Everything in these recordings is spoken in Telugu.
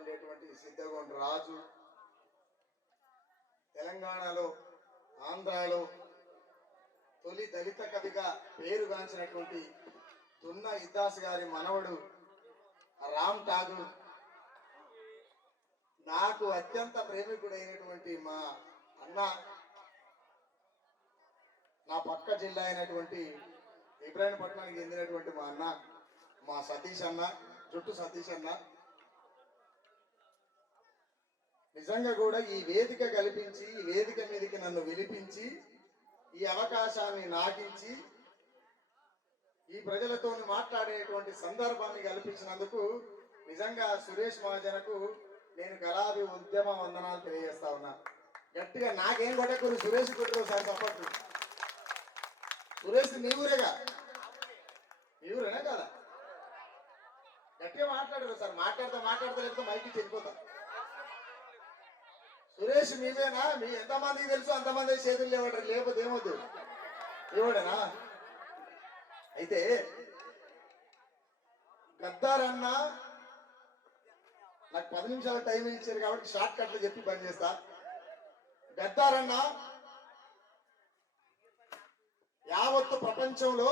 ఉండేటువంటి సిద్ధగొండ రాజు తెలంగాణలో ఆంధ్రాలో తొలి దళిత కవిగా పేరుగాంచినటువంటి తున్న ఇద్దాస్ గారి మనవడు రామ్ ఠాగూర్. నాకు అత్యంత ప్రేమికుడైనటువంటి మా అన్న నా పక్క జిల్లా అయినటువంటి ఇబ్రాహీంపట్నానికి చెందినటువంటి మా అన్న మా సతీష్ అన్న జుట్టు సతీష్ అన్న నిజంగా కూడా ఈ వేదిక కల్పించి ఈ వేదిక మీదకి నన్ను విలిపించి ఈ అవకాశాన్ని నాకించి ఈ ప్రజలతో మాట్లాడేటువంటి సందర్భాన్ని కల్పించినందుకు నిజంగా సురేష్ మహాజనకు నేను గలాబీ ఉద్యమ వందనాలు తెలియజేస్తా ఉన్నా. గట్టిగా నాకేం కొట్టకూరు సురేష్ కొట్టుకో సార్ సపోర్ట్. సురేష్ నీ ఊరేగా? మీ ఊరేనా కదా? గట్టిగా మాట్లాడరు సార్ మాట్లాడతా మాట్లాడతా లేకపోతే మైకి చెడిపోతా సురేష్ మీవేనా? మీ ఎంతమందికి తెలుసు? అంతమంది చేతులు లేవడరు లేకపోతే ఏమవుతుంది? ఇవ్వడనా అయితే గద్దారన్న నాకు పది నిమిషాల టైం ఇచ్చారు కాబట్టి షార్ట్ కట్లు చెప్పి పని చేస్తా. గద్దారన్న యావత్తు ప్రపంచంలో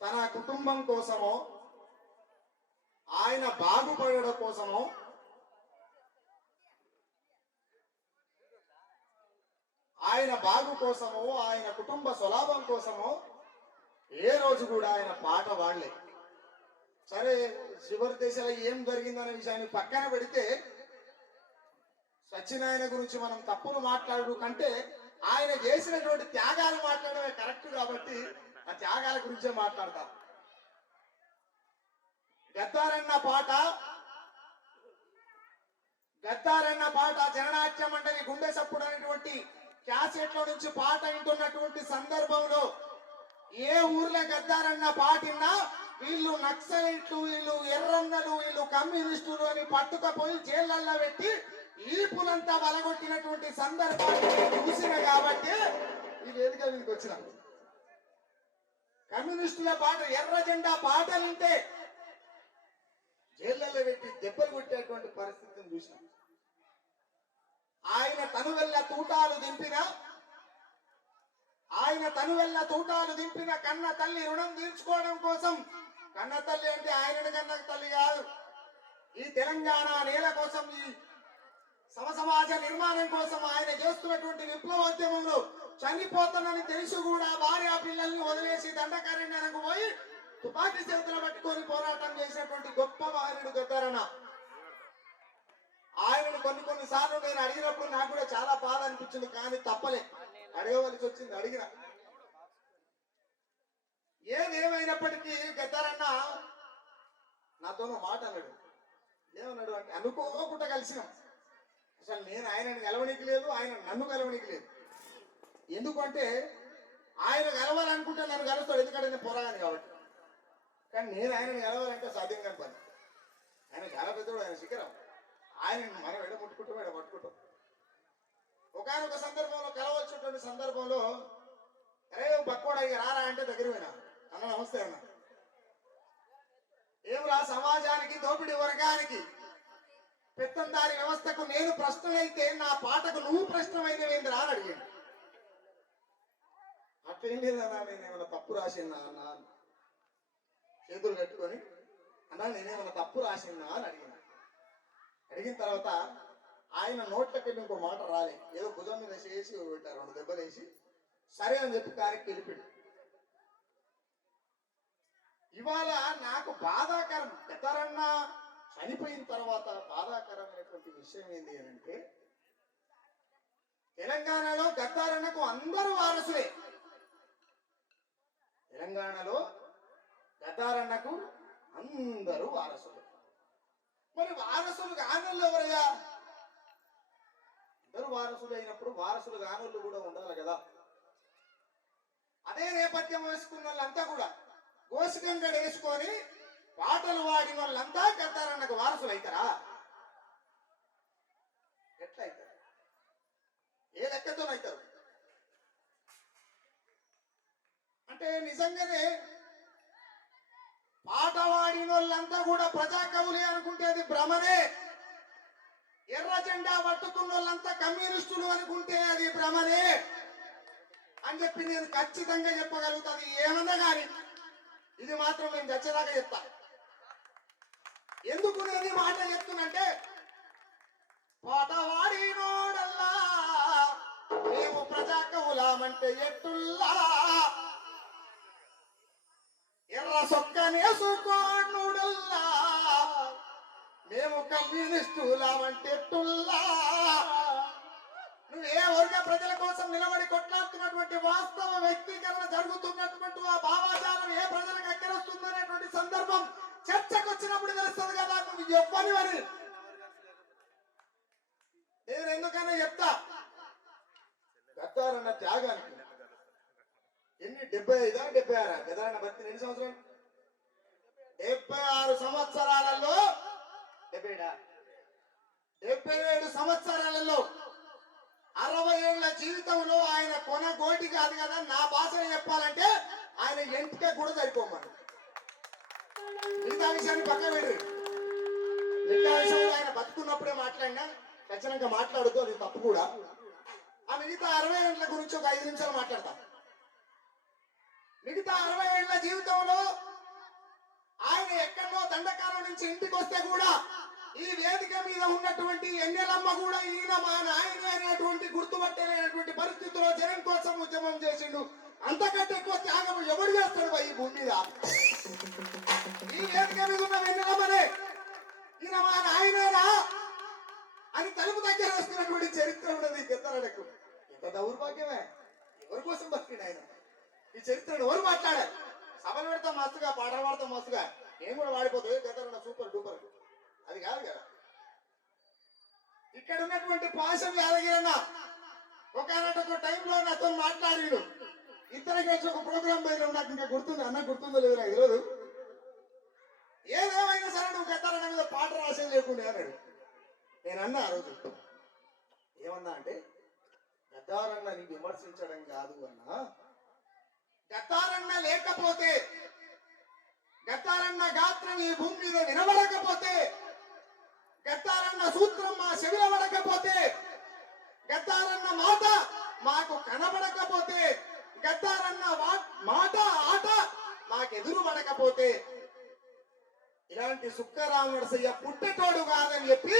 తన కుటుంబం కోసమో ఆయన బాగుపడడం కోసమో ఆయన బాగు కోసమో ఆయన కుటుంబ స్వలాభం కోసమో ఏ రోజు కూడా ఆయన పాట వాడలే. సరే చివరి దేశాలు ఏం జరిగిందనే విషయాన్ని పక్కన పెడితే సత్యనారాయణ గురించి మనం తప్పులు మాట్లాడు కంటే ఆయన చేసినటువంటి త్యాగాలు మాట్లాడమే కరెక్ట్ కాబట్టి ఆ త్యాగాల గురించే మాట్లాడతాం. గద్దారన్న పాట గద్దారన్న పాట జననాట్య మండలి గుండె సప్పుడు అనేటువంటి క్యాసెట్లో నుంచి పాట వింటున్నటువంటి సందర్భంలో ఏ ఊర్లో గద్దారన్న పాటిన్నా వీళ్ళు నక్సలైట్లు వీళ్ళు ఎర్రన్నలు వీళ్ళు కమ్యూనిస్టులు అని పట్టుకపోయి జైళ్ళల్లో పెట్టి ఈపులంతా వలగొట్టినటువంటి సందర్భాన్ని చూసిన కాబట్టి ఈ వేదిక మీదకి వచ్చిన. కమ్యూనిస్టుల పాట ఎర్ర జెండా పాటలుంటే వింటే జైళ్ళల్లో పెట్టి దెబ్బలు కొట్టేటువంటి పరిస్థితిని చూసినాం. ఆయన తను వెళ్ళ తూటాలు దింపిన ఆయన తను వెళ్ళ తూటాలు దింపిన కన్న తల్లి రుణం తీర్చుకోవడం కోసం కన్న తల్లి అంటే ఆయనని కన్న తల్లి కాదు. ఈ తెలంగాణ నేల కోసం ఈ సమసమాజ నిర్మాణం కోసం ఆయన చేస్తున్నటువంటి విప్లవోద్యమంలో చనిపోతానని తెలిసి కూడా భార్య పిల్లల్ని వదిలేసి దండకారణ్యానికి పోయి తుపాకీ చేతులు పట్టుకొని పోరాటం చేసినటువంటి గొప్ప వారుడు గద్దరణ ఆయన కొన్ని కొన్ని సార్లు నేను అడిగినప్పుడు నాకు కూడా చాలా బాధ అనిపించింది కానీ తప్పలే. అడగవలసి వచ్చింది అడిగిన. ఏదేమైనప్పటికీ గద్దారన్న నాతో మాట అన్నాడు. ఏమన్నాడు అంటే అనుకోకుండా కలిసినాం. అసలు నేను ఆయనను గెలవనీకి లేదు ఆయన నన్ను గెలవనీకి లేదు. ఎందుకంటే ఆయన గెలవాలనుకుంటే నన్ను కలుస్తాడు ఎందుకంటే నేను పోరాగాను కాబట్టి. కానీ నేను ఆయనను గెలవాలంటే సాధ్యం కాని పని. ఆయన చాలా పెద్దవాడు ఆయన శిఖరం. ఆయన మనం ఎడ ముట్టుకుంటాం ఎడ పట్టుకుంటాం. ఒకనొక సందర్భంలో కలవచ్చేటువంటి సందర్భంలో అరే పక్కోడా ఇక రారా అంటే దగ్గర పోయినా. అన్న నమస్తే అన్న. ఏమిరా సమాజానికి దోపిడి వర్గానికి పెత్తందారి వ్యవస్థకు నేను ప్రశ్నలైతే నా పాటకు నువ్వు ప్రశ్నమైనవేందిరా? అని అడిగాను అట్లేం లేదన్నా నేను ఏమైనా తప్పు రాసిందా అన్న? చేతులు కట్టుకొని అన్నా నేనేమైనా తప్పు రాసిందా? అని అడిగిన అడిగిన తర్వాత ఆయన నోట్లకి వెళ్ళి ఇంకో మాట రాలే. ఏదో భుజం మీద చేసి పెట్టారు రెండు దెబ్బలు వేసి సరే అని చెప్పి కారికి వెళ్ళిపోయాడు. ఇవాళ నాకు బాధాకరం. ఎతరన్నా చనిపోయిన తర్వాత బాధాకరమైనటువంటి విషయం ఏంటి అని అంటే తెలంగాణలో గద్దారన్నకు అందరూ వారసులే. తెలంగాణలో గద్దారన్నకు అందరూ వారసులే. మరి వారసులు కానోళ్ళు ఎవరయ్యా? ఇద్దరు వారసులు అయినప్పుడు వారసులు కానోళ్ళు కూడా ఉండాలి కదా. అదే నేపథ్యం వేసుకున్న వాళ్ళంతా కూడా గోసిగంగడ వేసుకొని పాటలు వాడిన వాళ్ళంతా గద్దారన్నకు వారసులు అవుతారా ఎట్లా అవుతారు ఏ లెక్కతో అంటే నిజంగానే పాట వాడిన వాళ్ళంతా కూడా ప్రజా కవులే అనుకుంటే అది జెండా పట్టుకున్న వాళ్ళంతా కమ్యూనిస్టులు అనుకుంటే అది భ్రమనే. అని చెప్పి నేను ఖచ్చితంగా చెప్పగలుగుతాను. ఏమన్నా కానీ ఇది మాత్రం నేను చచ్చేదాకా చెప్తా. ఎందుకు నేను మాట చెప్తున్నంటే పాట వాడినోడల్లా మేము ప్రజా కవులామంటే ఎట్టుల్లా సొక్కనేసుకోనుడల్లా మేము కమ్యూనిస్టులామంటే టుల్లా నువ్వు ఏ వర్గ ప్రజల కోసం నిలబడి కొట్లాడుతున్నటువంటి వాస్తవ వ్యక్తీకరణ జరుగుతున్నటువంటి ఆ భావాచారం ఏ ప్రజలకు అక్కరొస్తుందనేటువంటి సందర్భం చర్చకు వచ్చినప్పుడు తెలుస్తుంది కదా. నువ్వు ఎవ్వని మరి? నేను ఎందుకన్నా చెప్తా? గద్దారన్న త్యాగానికి. ఎన్ని? డెబ్బై ఐదా? డెబ్బై ఆరా? గదారన్న బతికి ఎన్ని సంవత్సరాలు? డెబ్బై ఆరు సంవత్సరాలలో డెబ్బై డెబ్బై ఏడు సంవత్సరాలలో అరవై ఏళ్ళ జీవితంలో ఆయన కొన గోటి కాదు కదా నా భాషను చెప్పాలంటే ఆయన ఎంపిక కూడా సరిపోమని మిగతా విషయాన్ని పక్కన పెడు మిగతా విషయంలో ఆయన బతుకున్నప్పుడే మాట్లాడినా ఖచ్చితంగా మాట్లాడుతూ అది తప్పు కూడా. ఆ మిగతా అరవై ఏళ్ళ గురించి ఒక ఐదు నిమిషాలు మాట్లాడతా. మిగతా అరవై ఏళ్ళ జీవితంలో ఆయన ఎక్కడో దండకాలం నుంచి ఇంటికి వస్తే కూడా ఈ వేదిక మీద ఉన్నటువంటి ఎన్నెలమ్మ కూడా ఈయన మా నాయన అనేటువంటి గుర్తుపట్టలేనటువంటి పరిస్థితుల్లో జనం కోసం ఉద్యమం చేసిండు. అంతకంటే ఎక్కువ త్యాగం ఎవడు చేస్తాడు ఈ భూమి మీద? ఈ వేదిక మీద ఉన్న వెన్నెలమ్మనే. ఈయన మా నాయనేనా? అని తలుపు దగ్గర వస్తున్నటువంటి చరిత్ర ఉన్నది గెత్తరడకు ఇంత దౌర్భాగ్యమే. ఎవరి కోసం బతికిండు ఆయన? ఈ చరిత్రను ఎవరు మాట్లాడారు? సభలు పెడతా మస్తుగా పాటలు పాడతాం మస్తుగా. నేను కూడా వాడిపోతుంది గెత్తరన్న సూపర్ డూపర్ అది కాదు కదా. ఇక్కడ ఉన్నటువంటి పాశం యాదగిరన్న ఒకనొక టైంలో నాతో మాట్లాడిడు. ఇద్దరికి కలిసి ఒక ప్రోగ్రామ్ బయట నాకు ఇంకా గుర్తుంది. అన్న గుర్తుందో లేదో నాకు తెలియదు ఏదేమైనా సరే నువ్వు గెత్తారన్న మీద పాట రాసేది లేకుండా అన్నాడు. నేను అన్నా ఆ రోజు. ఏమన్నా అంటే గద్దారన్నని విమర్శించడం కాదు అన్నా. గతారన్న లేకపోతే గతారన్న గాత్రం ఈ భూమి మీద వినబడకపోతే గతారన్న సూత్రం మా చెవిలబడకపోతే పడకపోతే గద్దారన్న మాట మాకు కనబడకపోతే గద్దారన్న వా- మాట ఆట మాకు ఎదురు పడకపోతే ఇలాంటి సుక్కరామనరసయ్య పుట్టటోడు కాదని చెప్పి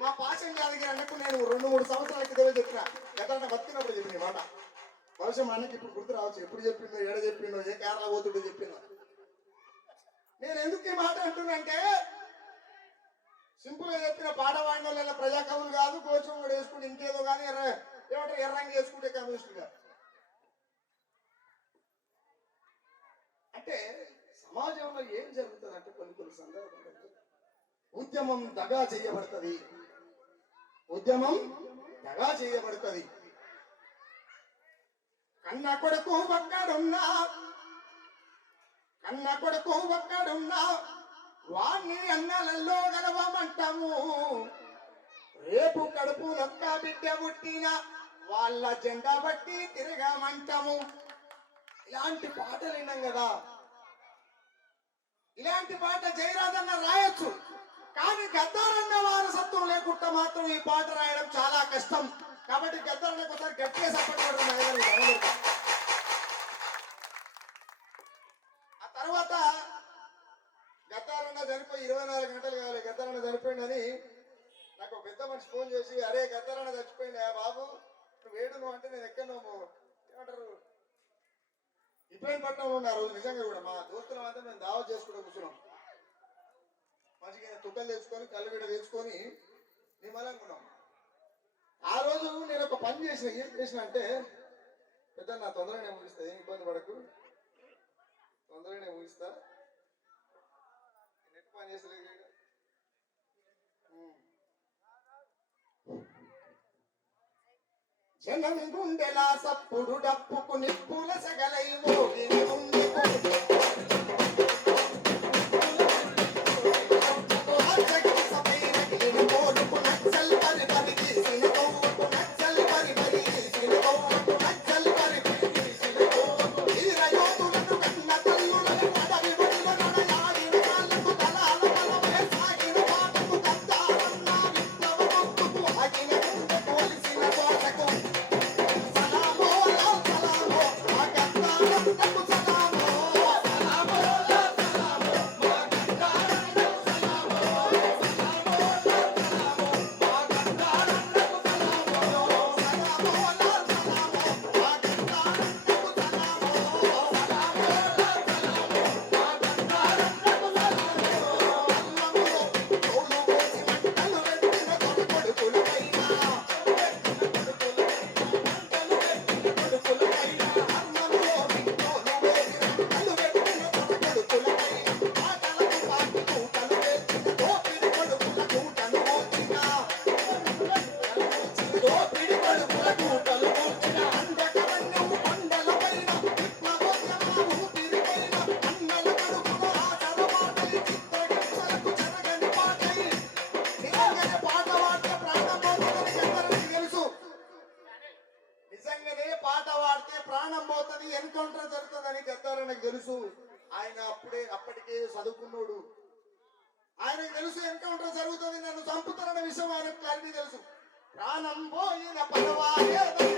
మా పాశం యాదగిరి అన్నకు నేను రెండు మూడు సంవత్సరాల క్రితమే చెప్పిన. గతారన్న బతికినప్పుడు చెప్పిన మాట. బహుశా మా అన్నకి ఇప్పుడు గుర్తు రావచ్చు. ఎప్పుడు చెప్పిందో ఏడ చెప్పిందో ఏ కేరళ పోతుండో చెప్పిందో నేను ఎందుకు ఈ మాట అంటున్నంటే సింపుల్గా చెప్పిన పాడవాడిన వాళ్ళ ప్రజా కవులు కాదు కోచం కూడా వేసుకుంటే ఇంకేదో కానీ ఎర్ర ఏమంటారు ఎర్రంగి వేసుకుంటే కమ్యూనిస్టులు కాదు అంటే సమాజంలో ఏం జరుగుతుంది అంటే కొన్ని కొన్ని సందర్భాలు ఉద్యమం దగా చేయబడుతుంది. ఉద్యమం దగా చేయబడుతుంది. కన్న కొడుకు ఒక్కడున్నా. కన్న కొడుకు ఒక్కడున్నా. వాణ్ణి అన్నలలో గలవమంటాము. రేపు కడుపు నొక్క బిడ్డ పుట్టిన వాళ్ళ జెండా బట్టి తిరగమంటాము. ఇలాంటి పాటలు విన్నాం కదా. ఇలాంటి పాట జయరాజన్న రాయొచ్చు. కానీ గద్దారన్న వారసత్వం లేకుండా మాత్రం ఈ పాట రాయడం చాలా కష్టం. కాబట్టి గద్దారన్నకు ఒకసారి గట్టిగా సపోర్ట్ కొడతాం ఆ తర్వాత గద్దారన్న చనిపోయి ఇరవై నాలుగు గంటలు కావాలి. గద్దారన్న చనిపోయిందని నాకు ఒక పెద్ద మనిషి ఫోన్ చేసి అరే గద్దారన్న చచ్చిపోయింది బాబు? నువ్వు వేడు నువ్వు అంటే నేను ఎక్కడ ఏమంటారు? ఇబ్రాహీంపట్నంలో ఉన్న ఆ రోజు నిజంగా కూడా మా దోస్తులం అంతా మేము దావా చేసుకుంటూ కూర్చున్నాం. మంచిగా తుట్టలు తెచ్చుకొని కళ్ళుగడ్డ తెచ్చుకొని నిమ్మలంగా ఉన్నాం. ఆ రోజు నేను ఒక పని చేసిన ఏం చేసిన అంటే పెద్ద నా తొందరగానే ముగిస్తా ఏం ఇబ్బంది పడకు. తొందరగానే ముగిస్తా. నెట్ పని చేసలేదు జనం గుండెలా సప్పుడు డప్పుకు నిప్పుల సగలై మోగిన విషయం ఆయనకు క్లారిటీ తెలుసు. ప్రాణం పోయిన పర్వాలేదని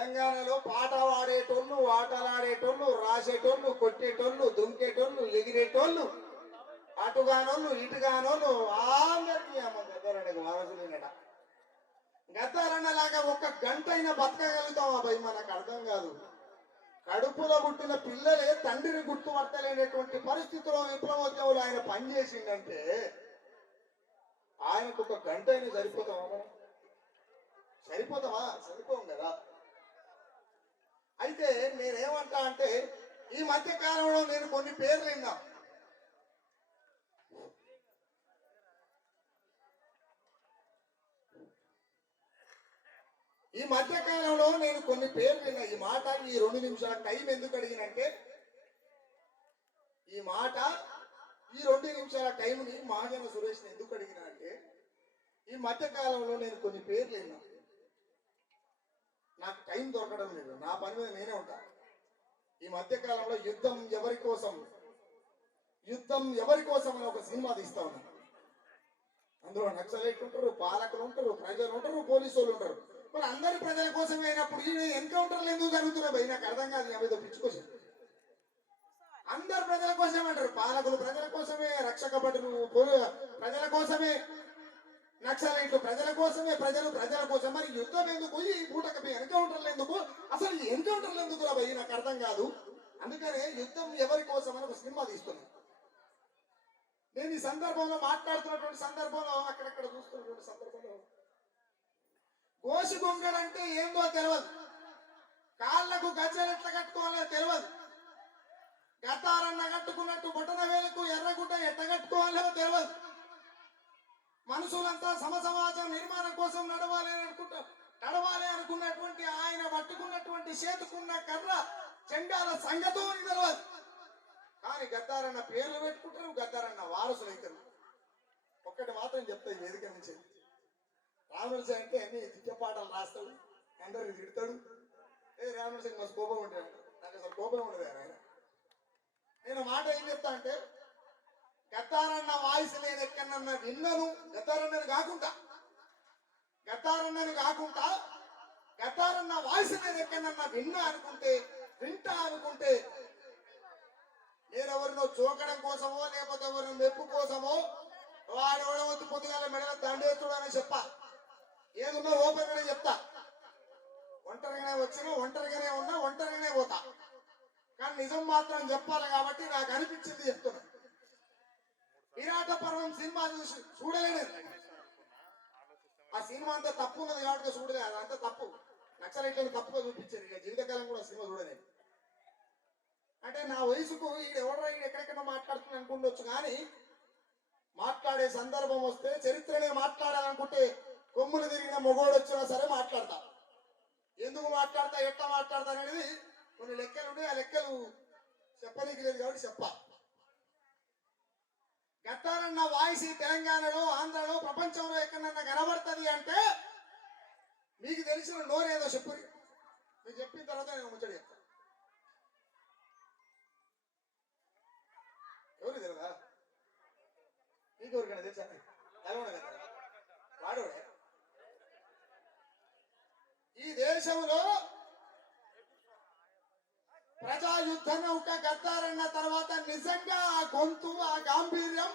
తెలంగాణలో పాట పాడేటోళ్ళు ఆటలాడేటోళ్ళు రాసేటోళ్ళు కొట్టేటోళ్ళు దుంకేటోళ్ళు ఎగిరేటోళ్ళు అటుగానోళ్ళు ఇటుగానోళ్ళు అందరికీ అమ్మ గద్దారన్నగా వారసులేనట. గద్దారన్న ఒక్క గంట అయినా బతకగలుగుతాం అబ్బాయి భయ మనకు అర్థం కాదు. కడుపులో పుట్టిన పిల్లలే తండ్రిని గుర్తుపట్టలేనటువంటి పరిస్థితిలో విప్లవోద్యములు ఆయన పనిచేసిందంటే ఆయనకు ఒక గంట అయినా సరిపోతామా మనం సరిపోతామా సరిపోం కదా. అయితే నేనేమంటా అంటే ఈ మధ్య కాలంలో నేను కొన్ని పేర్లు విన్నా. ఈ మధ్య కాలంలో నేను కొన్ని పేర్లు విన్నా. ఈ మాట ఈ రెండు నిమిషాల టైం ఎందుకు అడిగినంటే ఈ మాట ఈ రెండు నిమిషాల టైంని మహాజన సురేష్ని ఎందుకు అడిగినా అంటే ఈ మధ్య కాలంలో నేను కొన్ని పేర్లు విన్నా. నాకు టైం దొరకడం లేదు. నా పని మీద నేనే ఉంటా. ఈ మధ్యకాలంలో యుద్ధం ఎవరి కోసం? యుద్ధం ఎవరి కోసం అని ఒక సినిమా తీస్తా ఉన్నాను అందులో నక్సలైట్లు ఉంటారు పాలకులు ఉంటారు ప్రజలు ఉంటారు పోలీసు వాళ్ళు ఉంటారు. మరి అందరి ప్రజల కోసమే అయినప్పుడు ఎన్కౌంటర్లు ఎందుకు జరుగుతున్నాయి? భయ నాకు అర్థం కాదు ఏదో పిచ్చుకోసం అందరు ప్రజల కోసమే అంటారు. పాలకులు ప్రజల కోసమే రక్షక భటులు ప్రజల కోసమే నక్సలైట్లు ప్రజల కోసమే ప్రజలు ప్రజల కోసం. మరి యుద్ధం ఎందుకు? ఈ పూటకి ఎన్కౌంటర్లు ఎందుకు? అసలు ఈ ఎన్కౌంటర్లు ఎందుకు రా నాకు అర్థం కాదు. అందుకనే యుద్ధం ఎవరి కోసం అని ఒక సినిమా తీస్తున్నాను. నేను ఈ సందర్భంలో మాట్లాడుతున్నటువంటి సందర్భంలో అక్కడక్కడ చూస్తున్నటువంటి సందర్భంలో కోసి గొంగడంటే ఏందో తెలియదు కాళ్ళకు గజ్జలు ఎట్లా కట్టుకోవాలో తెలియదు గతారన్న కట్టుకున్నట్టు బొటన వేలకు ఎర్రగుడ్డ ఎట్ట కట్టుకోవాలో తెలియదు మనుషులంతా సమ సమాజం నిర్మాణం కోసం నడవాలి అని అనుకుంటా నడవాలి అనుకున్నటువంటి ఆయన పట్టుకున్నటువంటి చేతుకున్న కర్ర చెండాల సంగతో తెలియదు కానీ గద్దారన్న పేర్లు పెట్టుకుంటారు గద్దారన్న వారసులు అవుతారు. ఒక్కటి మాత్రం చెప్తా వేదిక నుంచి. రామనరసింహ అంటే అన్ని తిట్టపాటలు రాస్తాడు అందరికి తిడతాడు. ఏ రామనరసింహ మస్తు కోపం ఉంటాడు నాకు అసలు కోపం ఉండదు ఆయన నేను మాట ఏం చెప్తా అంటే గద్దారన్న వాయిస్ నేను ఎక్కడన్నా విన్నను గద్దారన్నని కాకుండా గద్దారన్నని కాకుండా గద్దారన్న వాయిస్ ఎవరినన్నా విన్నా అనుకుంటే వింటా అనుకుంటే నేను ఎవరినో చూకడం కోసమో లేకపోతే ఎవరినో మెప్పు కోసమో వాడు ఎవడవద్దు పొద్దుగాల మెడల దండేస్తుడు అని చెప్ప. ఏదున్నా ఓపెన్ గానే చెప్తా. ఒంటరిగానే వచ్చినా ఒంటరిగానే ఉన్నా ఒంటరిగానే పోతా. కానీ నిజం మాత్రం చెప్పాలి కాబట్టి నాకు అనిపించింది చెప్తున్నా. విరాట పర్వం సినిమా చూసి చూడలేను. ఆ సినిమా అంతా తప్పు ఉన్నది కాబట్టి చూడలేదు. అంత తప్పు. నక్సలైట్లను తప్పుగా చూపించారు. ఇక జీవితకాలం కూడా సినిమా చూడలేదు. అంటే నా వయసుకు ఈడు ఎవడరా ఈడు ఎక్కడెక్కడ మాట్లాడుతుంది అనుకుండొచ్చు కానీ మాట్లాడే సందర్భం వస్తే చరిత్రనే మాట్లాడాలనుకుంటే కొమ్ములు తిరిగిన మొగోడు వచ్చినా సరే మాట్లాడతా. ఎందుకు మాట్లాడతా ఎట్లా మాట్లాడతా అనేది కొన్ని లెక్కలు ఉన్నాయి. ఆ లెక్కలు చెప్పనీకి లేదు కాబట్టి చెప్ప. గట్టారన్న వాయిస్ తెలంగాణలో ఆంధ్రలో ప్రపంచంలో ఎక్కడన్నా కనబడుతుంది అంటే మీకు తెలిసిన నోరేదో చెప్పు. మీకు చెప్పిన తర్వాత నేను ముచ్చడి చెప్తాను ఎవరు తెలియదా నీకు ఎవరికైనా తెలుసా? తెలవడు కదా? వాడోడే ఈ దేశంలో ప్రజాయుద్ధ నౌక గద్దారన్న తర్వాత నిజంగా ఆ గొంతు ఆ గాంభీర్యం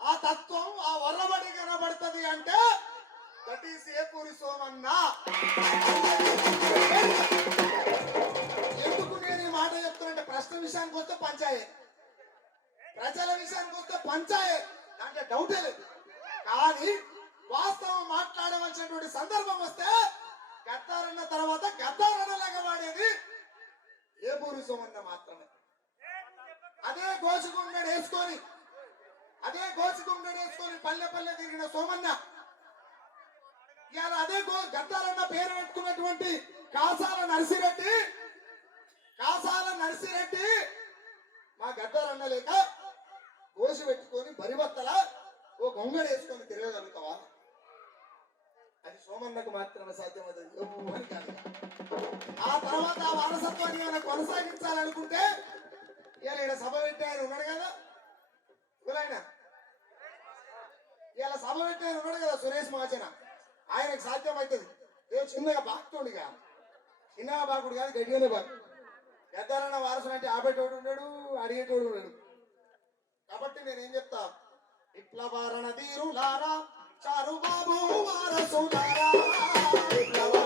ఆ తత్వం ఆ వరబడి కనబడుతుంది అంటే దట్ ఈస్ ఏపూరి సోమన్న ఎందుకు నేను ఈ మాట చెప్తున్నా ప్రశ్న విషయానికి వస్తే పంచాయత్. ప్రజల విషయానికి వస్తే పంచాయత్. దాంట్లో డౌటే లేదు. కానీ వాస్తవం మాట్లాడవలసినటువంటి సందర్భం వస్తే గద్దారన్న తర్వాత గద్దారన్నలాగా వాడేది ఏ సోమన్న మాత్రమే. అదే గోసుగుండడు వేసుకొని అదే గోసుగుండడు వేసుకొని పల్లె పల్లె తిరిగిన సోమన్న ఇవాళ అదే గో గద్దారన్న పేరు పెట్టుకున్నటువంటి కాసాల నర్సిరెడ్డి కాసాల నర్సిరెడ్డి మా గద్దారన్న లేక కోసి పెట్టుకొని బరిబత్తల ఓ గొంగడు వేసుకొని తిరగగలుగుతావా? అది సోమన్నకు మాత్రమే సాధ్యమవుతుంది. కాదు. ఆ తర్వాత ఆ వారసత్వాన్ని ఏమైనా కొనసాగించాలనుకుంటే ఇవాళ ఈయన సభ పెట్టి ఆయన ఉన్నాడు కదా? ఎవరైన? ఇవాళ సభ పెట్టి ఆయన ఉన్నాడు కదా సురేష్ మాచన? ఆయనకు సాధ్యం అవుతుంది ఏ చిన్నగా బాగుతుండిగా చిన్నగా బాగుడు కాదు గట్టిగానే బాగు పెద్దలన్న వారసుడు అంటే ఆపేటోడు ఉన్నాడు అడిగేటోడు ఉన్నాడు కాబట్టి నేనేం చెప్తా? విప్లవారణ తీరులారా చారు బాబు వారసులారా విప్లవారణ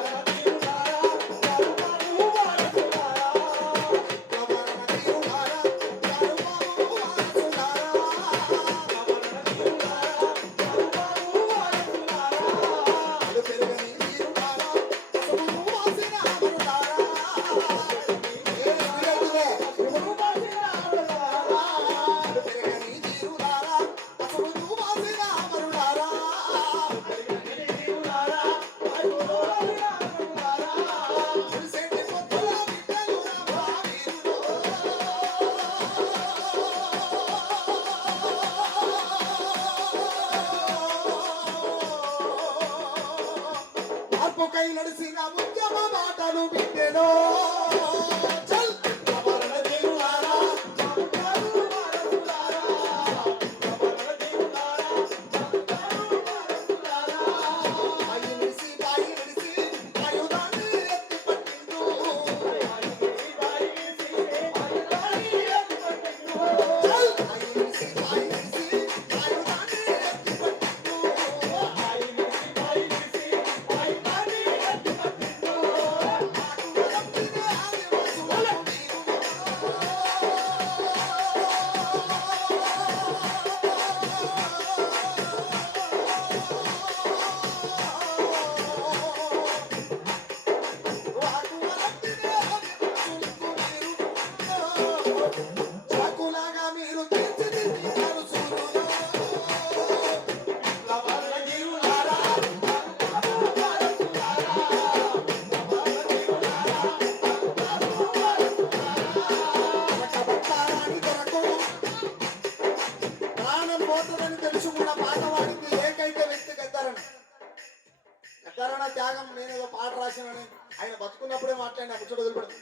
మాట్లాడి అక్కడ చూడ వదిలిపెడదు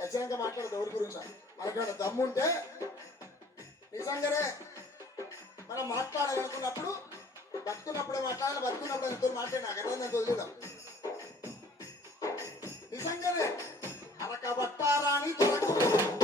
సత్యంగా మాట్లాడదు ఎవరి గురించి. మనకన్నా దమ్ముంటే నిజంగానే మనం మాట్లాడాలనుకున్నప్పుడు బతుకున్నప్పుడే మాట్లాడాలి బతుకున్నప్పుడు ఎంతో మాట్లాడినా కదా నేను వదిలేదాం నిజంగానే అరకబట్టారాని కొరకు తులేని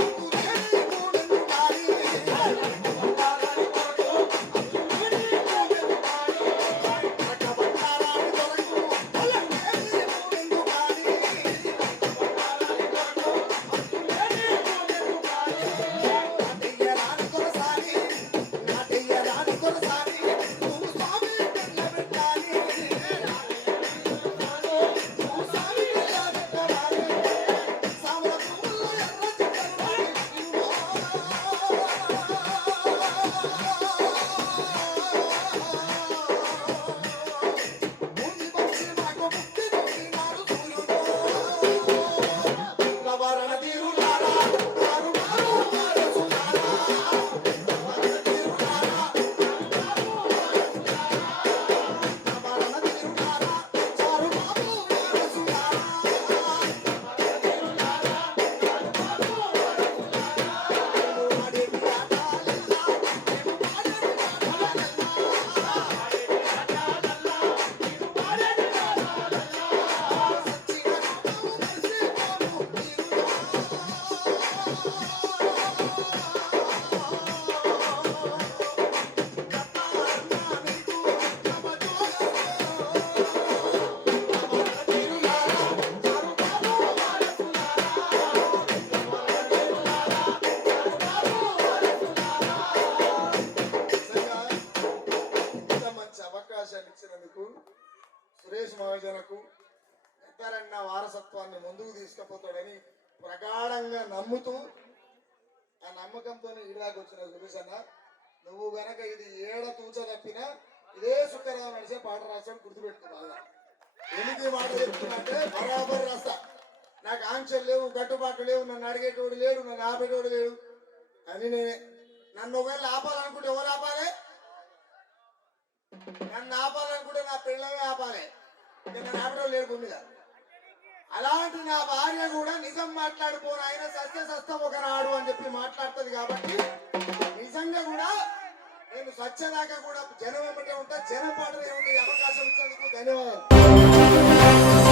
నమ్ముతూ ఆ నమ్మకంతో ఇలాగ వచ్చిన సురేష్ అన్న. నువ్వు గనక ఇది ఏడ తూచ తప్పినా ఇదే సుఖరావు నడిచే పాట రాసాడు గుర్తుపెట్టుకో బాగా. ఎందుకు మాట చెప్తున్నంటే బరాబర్ రాస్తా. నాకు ఆంక్షలు లేవు కట్టుబాట్లు లేవు నన్ను అడిగేటోడు లేడు నన్ను ఆపేటోడు లేడు. అని నేనే. నన్ను ఒకవేళ ఆపాలనుకుంటే ఎవరు ఆపాలి? నన్ను ఆపాలనుకుంటే నా పిల్లలే ఆపాలి. నేను ఆపేటోడు లేడు భూమిగా అలాంటి నా భార్య కూడా నిజం మాట్లాడిపోను ఆయన సస్య సస్తం ఒకనాడు అని చెప్పి మాట్లాడుతుంది కాబట్టి నిజంగా కూడా నేను స్వచ్ఛదాకా కూడా జనం ఏమంటే ఉంటా జనం పాటలు ఏమిటి అవకాశం ఇచ్చినందుకు ధన్యవాదాలు.